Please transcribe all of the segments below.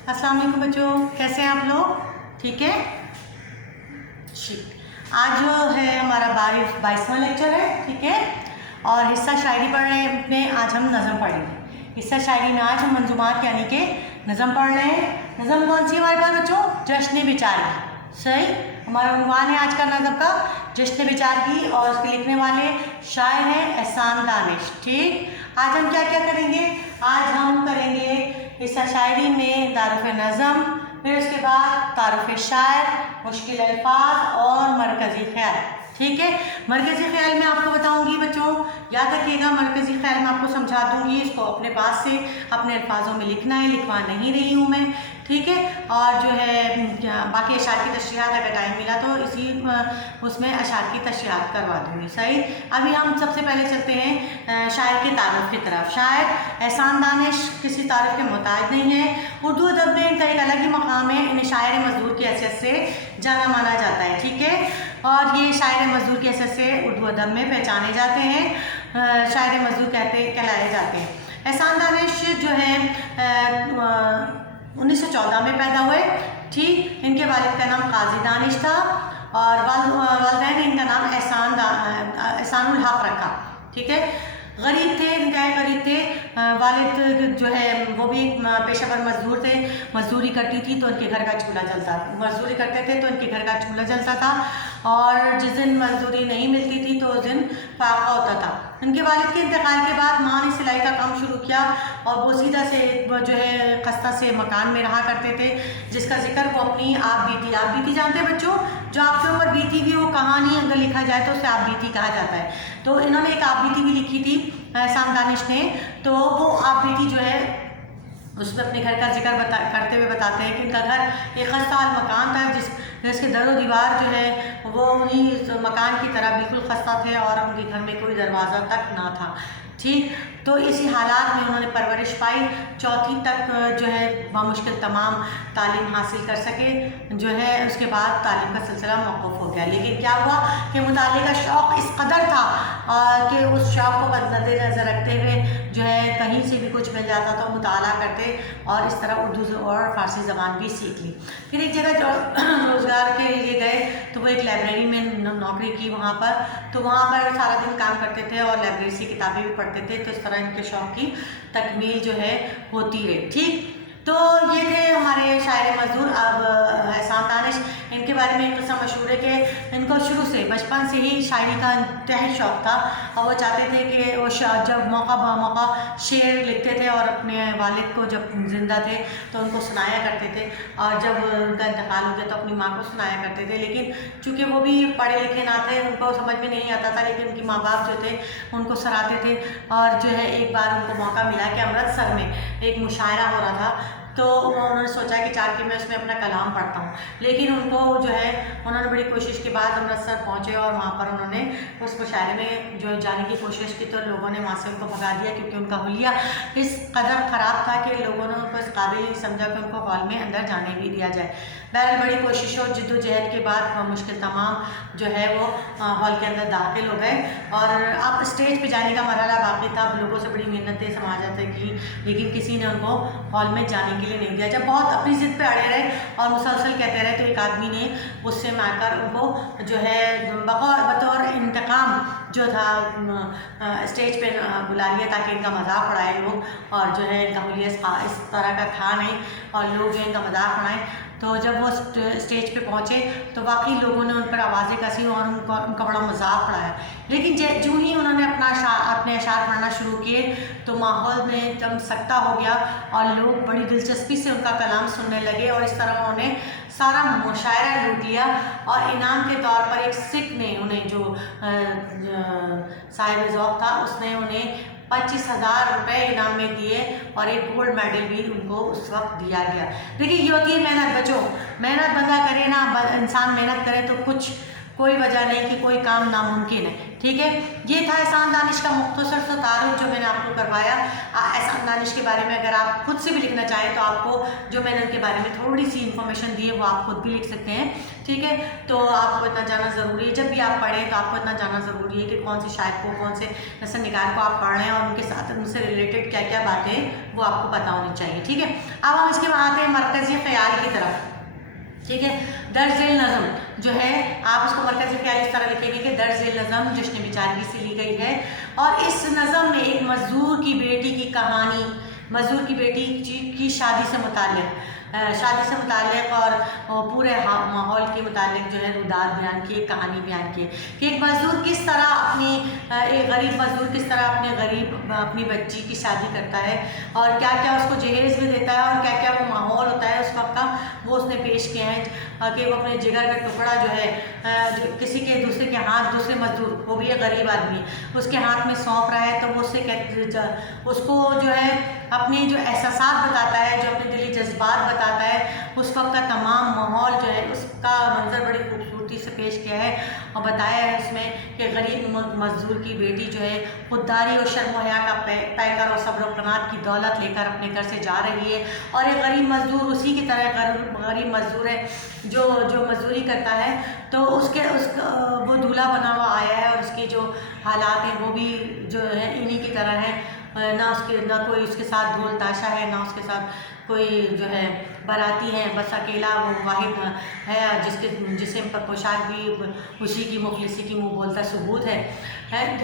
अस्सलाम वालेकुम बच्चों, कैसे हैं आप लोग? ठीक है। आज जो है हमारा 22वां लेक्चर है, ठीक है। और हिस्सा शायरी पढ़ने में आज हम नज़म पढ़ेंगे। हिस्सा शायरी में आज हम मंजूमात यानी कि नज़म पढ़ रहे हैं। नज़म कौन सी हमारे पास बच्चों? जश्न बेचारगी। सही, हमारा उन्वान है आज का नज़म का जश्न बेचारगी और उसके लिखने वाले शायर हैं एहसान दानिश। ठीक, आज हम क्या क्या करेंगे? आज हम करेंगे हिस्सा शायरी में तारुफ नज़म, फिर उसके बाद तारुफ शायर, मुश्किल अल्फाज और मरकज़ी ख्याल। ठीक है। मरकज़ी ख्याल में आपको बताऊंगी बच्चों, याद रखिएगा, मरकज़ी ख्याल में आपको समझा दूंगी, इसको अपने पास से अपने अल्फाजों में लिखना है, लिखवा नहीं रही हूँ मैं। ठीक है। और जो है बाकी अशार की तशरीहात अगर टाइम मिला तो इसी उसमें अशार की तशरीहात करवा दूँगी। सही, अभी हम सबसे पहले चलते हैं शायर के तारुफ की तरफ। शायर एहसान दानिश किसी तारुफ के मोहताज नहीं है। उर्दू अदब में इनका एक अलग ही मकाम है, इन्हें शायर मजदूर की हैसियत से जाना माना जाता है। ठीक है। और ये शायर मजदूर की हैसियत से उर्दू अदब में पहचाने जाते हैं, शायर मजदूर कहलाए जाते हैं। एहसान दानिश जो है 1914 में पैदा हुए। ठीक, इनके वालिद का नाम काजी दानिश था और वालिदैन ने इनका नाम एहसानुल हक रखा। ठीक है। गरीब थे, गरीब थे। वालिद जो है वो भी पेशेवर मजदूर थे, मजदूरी करती थी तो उनके घर का चूल्हा जलता, मजदूरी करते थे तो उनके घर का चूल्हा जलता था। और जिस दिन मजदूरी नहीं मिलती थी तो उस दिन फाका होता था। उनके वालिद के इंतकाल के बाद माँ ने सिलाई का काम शुरू किया और वो सीधा से जो है खस्ता से मकान में रहा करते थे, जिसका जिक्र वो अपनी आप बीती जानते हैं बच्चों, जो आपके ऊपर बीती हुई वो कहानी अगर लिखा जाए तो उसे आप बीती कहा जाता है। तो इन्होंने एक आप बीती भी लिखी थी एहसान दानिश ने। तो वो आप बीती जो है उसमें अपने घर का जिक्र करते हुए बताते हैं कि इनका घर एक खस्ता मकान था जिसके दरो दीवार जो है वो उन्हीं मकान की तरह बिल्कुल खस्ता थे और उनके घर में कोई दरवाज़ा तक ना था। ठीक, तो इसी हालात में उन्होंने परवरिश पाई, चौथी तक जो है बामुश्किल तमाम तालीम हासिल कर सके। जो है उसके बाद तालीम का सिलसिला मौकूफ़ हो गया। लेकिन क्या हुआ कि मुताले का शौक़ इस कदर था कि उस शौक़ को मद्देनज़र रखते हुए जो है कहीं से भी कुछ मिल जाता तो मुताला करते और इस तरह उर्दू और फ़ारसी ज़बान भी सीख ली। फिर एक जगह जो रोज़गार के लिए गए तो वो एक लाइब्रेरी में नौकरी की वहाँ पर, तो वहाँ पर सारा दिन काम करते थे और लाइब्रेरी से किताबें भी पढ़ते थे। तो इस तरह इनके शौक़ की तकमील जो है होती रही। ठीक, तो ये थे हमारे शायर मजदूर। अब एहसान दानिश, इनके बारे में एक किस्सा मशहूर है कि इनको शुरू से बचपन से ही शायरी का इंतहाई शौक़ था और वो चाहते थे कि वो जब मौका मौका शेर लिखते थे और अपने वालिद को जब जिंदा थे तो उनको सुनाया करते थे और जब उनका इंतकाल हो गया तो अपनी माँ को सुनाया करते थे। लेकिन चूँकि वो भी पढ़े लिखे ना थे, उनको समझ में नहीं आता था, लेकिन उनकी माँ बाप जो थे उनको सराहते थे। और जो है एक बार उनको मौका मिला कि अमृतसर में एक मुशायरा हो रहा था, तो उन्होंने सोचा कि चार कि मैं उसमें अपना कलाम पढ़ता हूँ। लेकिन उनको जो है उन्होंने बड़ी कोशिश के बाद अमृतसर पहुँचे और वहाँ पर उन्होंने उस मुशायरे में जो जाने की कोशिश की तो लोगों ने वहाँ से उनको भगा दिया, क्योंकि उनका हुलिया इस कदर ख़राब था कि लोगों ने उनको इस काबिल नहीं समझा कि उनको हॉल में अंदर जाने भी दिया जाए। बहरहाल बड़ी कोशिश और जद्दोजहद के बाद मुश्किल तमाम जो है वो हॉल के अंदर दाखिल हो गए और अब स्टेज पे जाने का मरहला बाकी था। लोगों से बड़ी मेहनतें समाजत की, लेकिन किसी ने उनको हॉल में जाने के लिए नहीं दिया। जब बहुत अपनी ज़िद पे अड़े रहे और मुसलसल कहते रहे तो एक आदमी ने गुस्से में आकर उनको जो है बतौर इंतकाम जो था स्टेज पे बुला लिया ताकि इनका मजाक उड़ाए लोग। और जो है इनका हुलिया इस तरह का था नहीं और लोग जो इनका मजाक उड़ाएँ। तो जब वो स्टेज पे पहुँचे तो वाकई लोगों ने उन पर आवाज़ें कसी और उनका बड़ा मजाक उड़ाया। लेकिन जो ही उन्होंने अपने अशार पढ़ना शुरू किए तो माहौल में एकदम सख्ता हो गया और लोग बड़ी दिलचस्पी से उनका कलाम सुनने लगे और इस तरह उन्होंने सारा मुशायरा लूट लिया। और इनाम के तौर पर एक सिख ने उन्हें, जो साहिब ज़ौक़ था, उसने उन्हें 25,000 रुपये इनाम में दिए और एक गोल्ड मेडल भी उनको उस वक्त दिया गया। देखिए ये होती है मेहनत बच्चों, मेहनत बंदा करे ना, इंसान मेहनत करे तो कोई वजह नहीं कि कोई काम नामुमकिन है। ठीक है, ये था एहसान दानिश का मुख्तसर सा तारुफ जो मैंने आपको करवाया। एहसान दानिश के बारे में अगर आप खुद से भी लिखना चाहें तो आपको जो मैंने उनके बारे में थोड़ी सी इन्फॉर्मेशन दी है वो आप खुद भी लिख सकते हैं। ठीक है, तो आपको इतना जाना ज़रूरी है, जब भी आप पढ़ें तो आपको इतना जाना ज़रूरी है कि कौन से शायर को, कौन से नसर निगार को आप पढ़ रहे हैं और उनके साथ उनसे रिलेटेड क्या क्या बातें वो आपको पता होनी चाहिए। ठीक है, अब हम इसके बाद आते हैं मरकज़ी ख़याल की तरफ। ठीक है, दर्ज-ए नज़म जो है आप उसको मरकज़ी ख़याल इस तरह लिखेंगे कि दर्ज-ए नज़म जश्न बिचारगी से ली गई है और इस नज़म में एक मज़दूर की बेटी की कहानी, मज़दूर की बेटी की शादी से मुताल्लिक़ और पूरे माहौल के मुताल्लिक़ जो है रुदात बयान की, एक कहानी बयान की कि एक मज़दूर किस तरह एक गरीब मज़दूर किस तरह अपनी बच्ची की शादी करता है और क्या क्या उसको जहेज़ भी देता है और क्या क्या वो माहौल होता है उस वक्त का वो उसने पेश किया है कि वो अपने जिगर का टुकड़ा जो है जो किसी के दूसरे के हाथ, दूसरे मज़दूर, वो भी एक गरीब आदमी उसके हाथ में सौंप रहा है तो वो उसको जो है अपने जो एहसासात बताता है, जो अपने दिली जज्बात बताता है, उस वक्त का तमाम माहौल जो है उसका मंजर बड़ी खूबसूरती से पेश किया है और बताया है उसमें कि गरीब मज़दूर की बेटी जो है खुददारी और शर्म हया का पैकर और सब्र व क़नाअत की दौलत लेकर अपने घर से जा रही है और एक गरीब मज़दूर उसी की तरह गरीब मज़दूर है जो मज़दूरी करता है तो वो दूल्हा बना हुआ आया है और उसके जो हालात हैं वो भी जो है इन्हीं की तरह है। ना कोई उसके साथ ढोल ताशा है, ना उसके साथ कोई जो है बाराती है, बस अकेला वो वाहिद है जिसे पर पोशाक भी उसी की मुखलिसी की मुँह बोलता सबूत है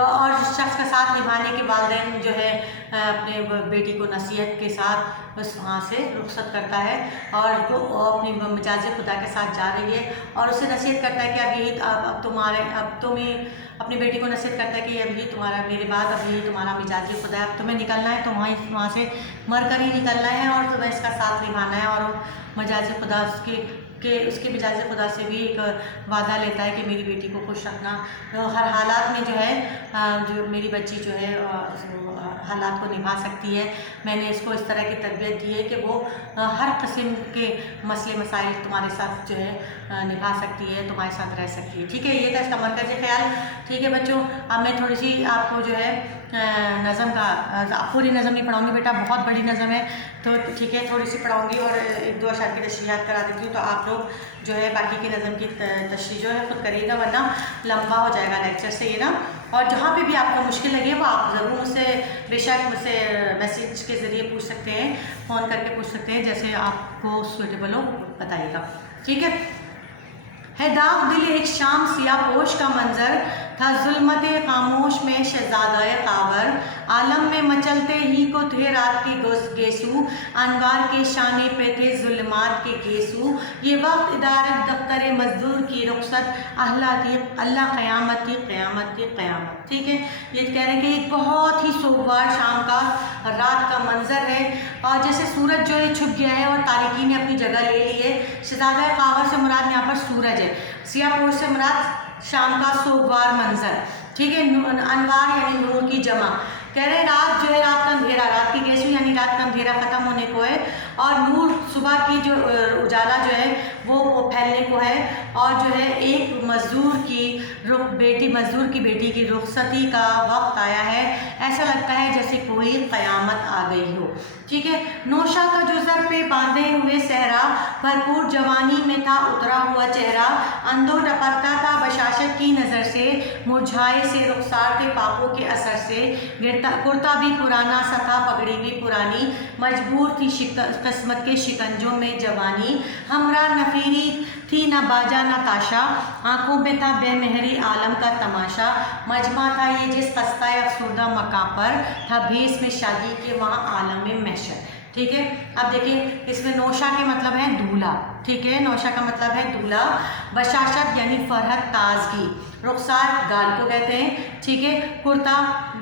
और जिस शख्स का साथ निभाने के वालिदैन जो है अपने बेटी को नसीहत के साथ बस वहाँ से रुखसत करता है और वो अपनी मिजाज खुदा के साथ जा रही है और उसे नसीहत करता है कि अब तुम्हें अपनी बेटी को नसीहत करता है कि अब ये तुम्हारा मेरे बाद अब ये तुम्हारा मिजाज खुदा है, अब तुम्हें निकलना है तो वहाँ से मर कर ही निकलना है और तुम्हें इसका साथ निभाना है और मिजाज खुदा उसके मिजाज खुदा से भी एक वादा लेता है कि मेरी बेटी को खुश रखना हर हालात में जो है जो मेरी बच्ची जो है हालात को निभा सकती है। मैंने इसको इस तरह की तरबियत दी है कि वो हर किस्म के मसले मसाइल तुम्हारे साथ जो है निभा सकती है, तुम्हारे साथ रह सकती है। ठीक है, ये था इसका मरकज़ी ख़याल। ठीक है बच्चों, अब मैं थोड़ी सी आपको जो है नज़म का पूरी नज़म नहीं पढ़ाऊँगी बेटा, बहुत बड़ी नज़म है तो ठीक है थोड़ी सी पढ़ाऊँगी और एक दो अशार की तशरीहात करा देती हूँ तो आप लोग जो है बाकी की नज़म की तशरीह जो है खुद करिएगा वरना लंबा हो जाएगा लेक्चर से ये ना। और जहाँ पे भी आपको मुश्किल लगे वो आप ज़रूर मुझसे बेशक मुझसे मैसेज के ज़रिए पूछ सकते हैं, फ़ोन करके पूछ सकते हैं, जैसे आपको सूटेबल हो बताइएगा। ठीक है दाग दिल एक शाम सियाह पोश का मंजर था जुल्मत खामोश में शहजादा कावर आलम में मचलते ही को थे रात के गेसू अनवार के शाने पे थे जुल्मात के गेसू ये वक्त इदारत दफ्तर मजदूर की रुखसत अल्लाह क़यामत की क़यामत। ठीक है, ये कह रहे हैं कि एक बहुत ही सोगवार शाम का रात का मंजर है और जैसे सूरज जो है छुप गया है और तारीकी ने अपनी जगह ले ली है। शहजादा कावर से मुराद यहाँ पर सूरज है, सियाहपोश से मुराद शाम का सोगवार मंजर। ठीक है, अनवार यानी नूर की जमा। कह रहे रात जो है रात का अंधेरा, रात की गेसू यानी रात का अंधेरा ख़त्म होने को है और नूर सुबह की जो उजाला जो है वो फैलने को है और जो है एक मज़दूर की बेटी की रुखसती का वक्त आया है। ऐसा लगता है जैसे कोई क़यामत आ गई हो। ठीक है, नौशा का जो सर पे बांधे हुए सहरा भरपूर जवानी में था उतरा हुआ चेहरा अंधो टपकता था बशाशत की नज़र से मुरझाए से रुखसार के पापों के असर से कुर्ता भी पुराना सा था पगड़ी भी पुरानी मजबूर थी किस्मत के शिकंजों में जवानी हमरा नफीरी थी न बाजा न ताशा आंखों में था बेमहरी आलम का तमाशा मजमा था ये जिस खस्ता अफसुर्दा मकां पर था भेस में शादी के वहाँ आलम में महशर। ठीक है, अब देखिए इसमें नौशा के मतलब है दूल्हा। ठीक है, नौशा का मतलब है दूल्हा, बशाशत यानी फरहत ताजगी, रुखसार गाल को कहते हैं। ठीक है, कुर्ता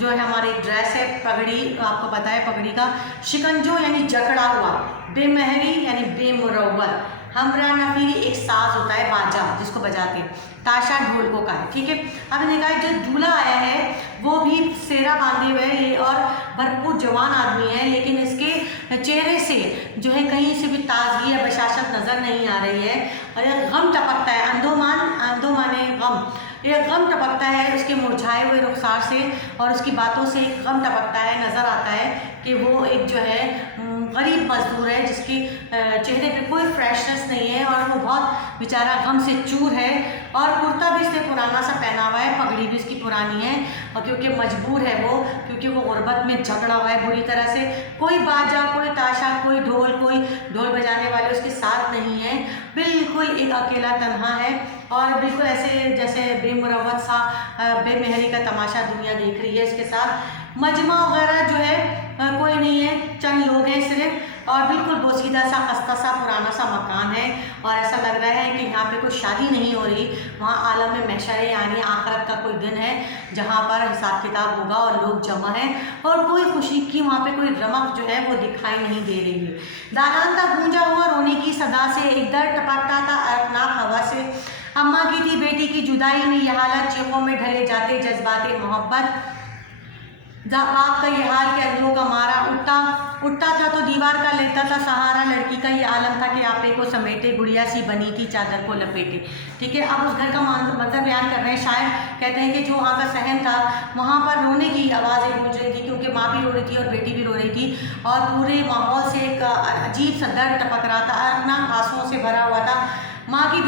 जो है हमारी ड्रेस है, पगड़ी आपको पता है पगड़ी का, शिकंजो यानी जकड़ा हुआ, बेमहरी यानी बेमुरव्वत, हमरा नफीरी एक साज होता है बाजा जिसको बजाते हैं, ताशा ढोल को का है। ठीक है, अब इन्हें कहा जो दूल्हा आया है वो भी सेरा बांधे हुए है और भरपूर जवान आदमी है लेकिन इसके चेहरे से जो है कहीं से भी ताजगी या बशाशत नज़र नहीं आ रही है, और एक गम टपकता है, अंधो माने गम, एक गम टपकता है उसके मुरझाए हुए रुखसार से, और उसकी बातों से एक गम टपकता है, नज़र आता है कि वो एक जो है गरीब मजदूर है जिसकी चेहरे पे कोई फ्रेशनेस नहीं है, और वो बहुत बेचारा गम से चूर है, और कुर्ता भी इसने पुराना सा पहना हुआ है, पगड़ी भी इसकी पुरानी है, और क्योंकि मजबूर है वो, क्योंकि वो गुर्बत में झगड़ा हुआ है बुरी तरह से। कोई बाजा, कोई ताशा, कोई ढोल बजाने वाले उसके साथ नहीं है, बिल्कुल एक अकेला तन्हा है, और बिल्कुल ऐसे जैसे बेमुरवत सा बेमेहरी का तमाशा दुनिया देख रही है। इसके साथ मजमा वगैरह जो है कोई नहीं है, चंद लोग हैं सिर्फ, और बिल्कुल बोसीदा सा खस्ता सा पुराना सा मकान है, और ऐसा लग रहा है कि यहाँ पे कोई शादी नहीं हो रही, वहाँ आलम में महशर यानी आखिरत का कोई दिन है जहाँ पर हिसाब किताब होगा और लोग जमा हैं, और कोई खुशी की वहाँ पे कोई रमक जो है वो दिखाई नहीं दे रही है। दालान तक गूंजा हुआ रोने की सदा से एक दर्द टपकता था अरकनाक हवा से। अम्मा की थी बेटी की जुदाई में यह हालत, चीखों में ढले जाते जज्बात मोहब्बत। बाप का ये हाल कि अगलों का मारा उठता था तो दीवार का लेता था सहारा, लड़की का ये आलम था कि आपे को समेटे, गुड़िया सी बनी थी चादर को लपेटे। ठीक है, अब उस घर का मंजर बयान कर रहे हैं शायर, कहते हैं कि जो वहाँ का सहन था वहाँ पर रोने की आवाज़ें गूंज रही थी, क्योंकि माँ भी रो रही थी और बेटी भी रो रही थी, और पूरे माहौल से एक अजीब सा दर्द टपक रहा था, अरकनाक आंसुओं से भरा हुआ था। माँ की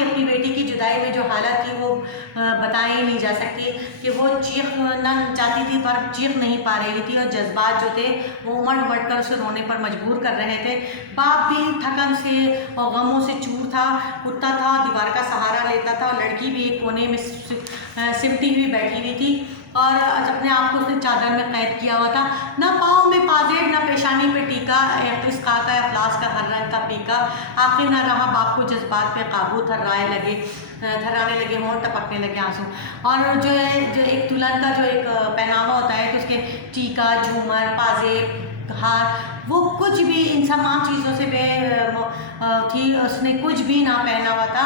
अपनी बेटी की जुदाई में जो हालत थी वो बताई ही नहीं जा सकती, कि वो चीखना चाहती थी पर चीख नहीं पा रही थी, और जज्बात जो थे वो उमड़ कर उसे रोने पर मजबूर कर रहे थे। बाप भी थकन से और गमों से चूर था, उठता था, दीवार का सहारा लेता था, और लड़की भी एक कोने में सिमटी हुई बैठी हुई थी, और अपने आप को उसने चादर में कैद किया हुआ था। न पाँव में पाजेब, न पेशानी पे टीका, इसका का अफलास का हर रंग का पीका। आखिर न रहा बाप को जज्बात पे काबू, थर्राने लगे होंठ, टपकने लगे आंसू। और जो एक दुल्हन का जो एक पहनावा होता है, तो उसके टीका, झूमर, पाजेब, हार, वो कुछ भी इन तमाम चीज़ों से थी, उसने कुछ भी ना पहना हुआ था,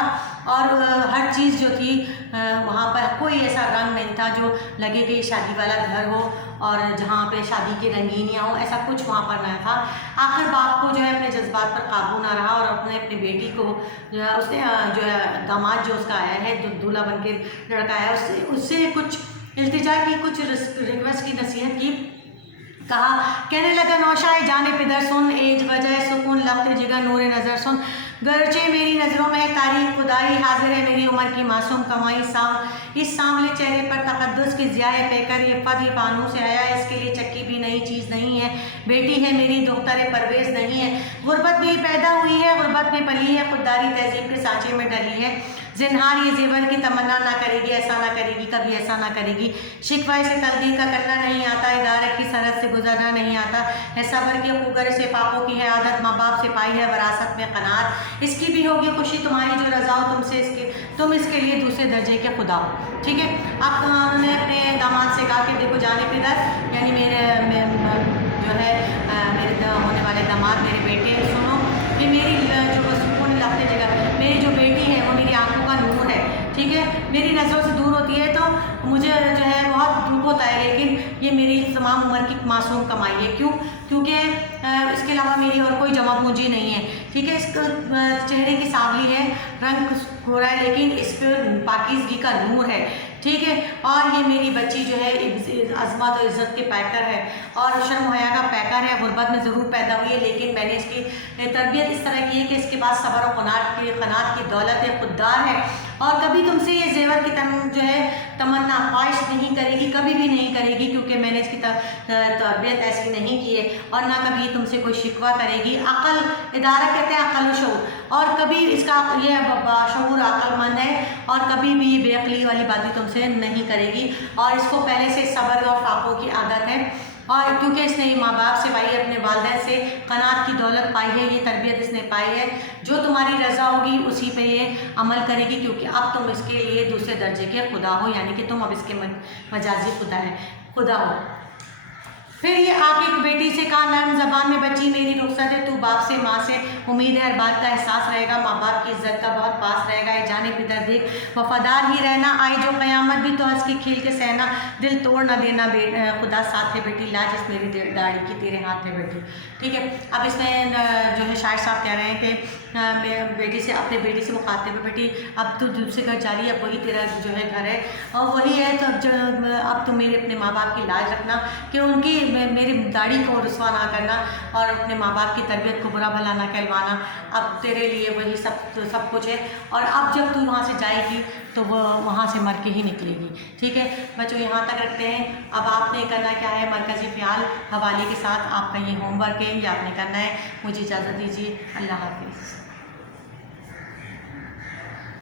और हर चीज़ जो थी वहाँ पर कोई ऐसा रंग नहीं था जो लगे कि शादी वाला घर हो और जहाँ पे शादी की रंगीनियाँ हो, ऐसा कुछ वहाँ पर नहीं था। आखिर बाप को जो है अपने जज्बात पर काबू ना रहा, और अपनी बेटी को जो है उसने जो है दामाद जो उसका आया है, जो दूल्हा बन के लड़का आया, उससे कुछ इल्तिजा की, कुछ रिक्वेस्ट की, नसीहत की। कहा, कहने लगा नौशाए जाने पिदर सुन, एज बजाय सुकून लफ्ते जिगर नूर नज़र सुन, गरचे मेरी नज़रों में तारीख खुदाई, हाजिर है मेरी उम्र की मासूम कमाई, इस सांवले चेहरे पर तकद्दुस की ज़ियाए पेकर, ये फल पानू से आया, इसके लिए चक्की भी नई चीज़ नहीं है, बेटी है मेरी दुख्तर परवेज़ नहीं है, गुर्बत में पैदा हुई है, गुर्बत में पली है, खुददारी तहजीब के सांचे में डली है, जिन्हार ये जेवर की तमन्ना ना करेगी, ऐसा ना करेगी, कभी ऐसा ना करेगी, शिकवा से तकदीर का करना नहीं आता, इदारे की सरहद से गुजरना नहीं आता, ऐसा भर के कुकर से पापों की है आदत, माँ बाप से पाई है वरासत में कनात, इसकी भी होगी खुशी तुम्हारी जो रजा हो तुमसे, तुम इसके लिए दूसरे दर्जे के खुदा हो। ठीक है, अब उन्होंने अपने दामाद से कहा कि देखो जाने पिदर, यानी मेरे जो है मेरे होने वाले दामाद, मेरे बेटे, सुनो कि मेरी जो सुकून लफ्ते जगह, मेरी जो बेटी है वो मेरी आंखों का नूर है। ठीक है, मेरी नज़रों से दूर होती है तो मुझे जो है बहुत दुख होता है, लेकिन ये मेरी तमाम उम्र की मासूम कमाई है। क्यों? क्योंकि इसके अलावा मेरी और कोई जमा पूंजी नहीं है। ठीक है, इस चेहरे की सांवली है, रंग गोरा है, लेकिन इस पर पाकीज़गी का नूर है। ठीक है, और ये मेरी बच्ची जो है अज़मत और इज़्ज़त के पैकर है और शर्म हया का पैकर है, गुर्बत में ज़रूर पैदा हुई है, लेकिन मैंने इसकी तरबियत इस तरह की है कि इसके पास सब्र और क़नात की दौलत है, खुददार है, और कभी तुमसे ये जेवर की जो है तमन्ना ख्वाहिश नहीं करेगी, कभी भी नहीं करेगी, क्योंकि मैंने इसकी तरबियत ऐसी नहीं की है, और ना कभी तुमसे कोई शिकवा करेगी। अक़ल, इदारा कहते हैं अक़ल शऊर, और कभी इसका ये शऊर अक़लमंद है, और कभी भी बेअक़ली वाली बातें तुमसे नहीं करेगी, और इसको पहले से सब्र और फाकों की आदत है, और क्योंकि इसने माँ बाप से पाई है, अपने वालिदैन से क़नात की दौलत पाई है, ये तरबियत इसने पाई है, जो तुम्हारी रज़ा होगी उसी पे ये अमल करेगी, क्योंकि अब तुम इसके लिए दूसरे दर्जे के खुदा हो, यानी कि तुम अब इसके मजाजी खुदा हो। फिर ये आके एक बेटी से कहा नरम ज़बान में, बच्ची मेरी रुखसत है, तू बाप से माँ से उम्मीद है, हर बात का एहसास रहेगा, माँ बाप की इज्जत का बहुत पास रहेगा, ये जाने पितर देख वफादार ही रहना, आई जो क़यामत भी तो हंस के खेल के सहना, दिल तोड़ ना देना खुदा साथ है बेटी, लाज इस मेरी दाढ़ी की तेरे हाथ में बेटी। ठीक है, अब इसमें जो है शायर साहब कह रहे हैं कि बेटी से, अपने बेटी से मुखातिब है, बेटी अब तू दूसरे घर जा रही है, अब वही तेरा जो है घर है और वही है, तो अब तुम मेरे अपने माँ बाप की लाज रखना कि उनकी मेरी दाढ़ी को रुसवा ना करना और अपने माँ बाप की तरबियत को बुरा भला ना कहलवाना, अब तेरे लिए वही सब कुछ है और अब जब तू वहाँ से जाएगी तो वो वहाँ से मर के ही निकलेगी। ठीक है बच्चों, यहाँ तक रखते हैं। अब आपने करना क्या है, मरकज़ी फ़ियाल हवाले के साथ आपका ये होमवर्क है, ये आपने करना है। मुझे इजाज़त दीजिए, अल्लाह हाफिज़।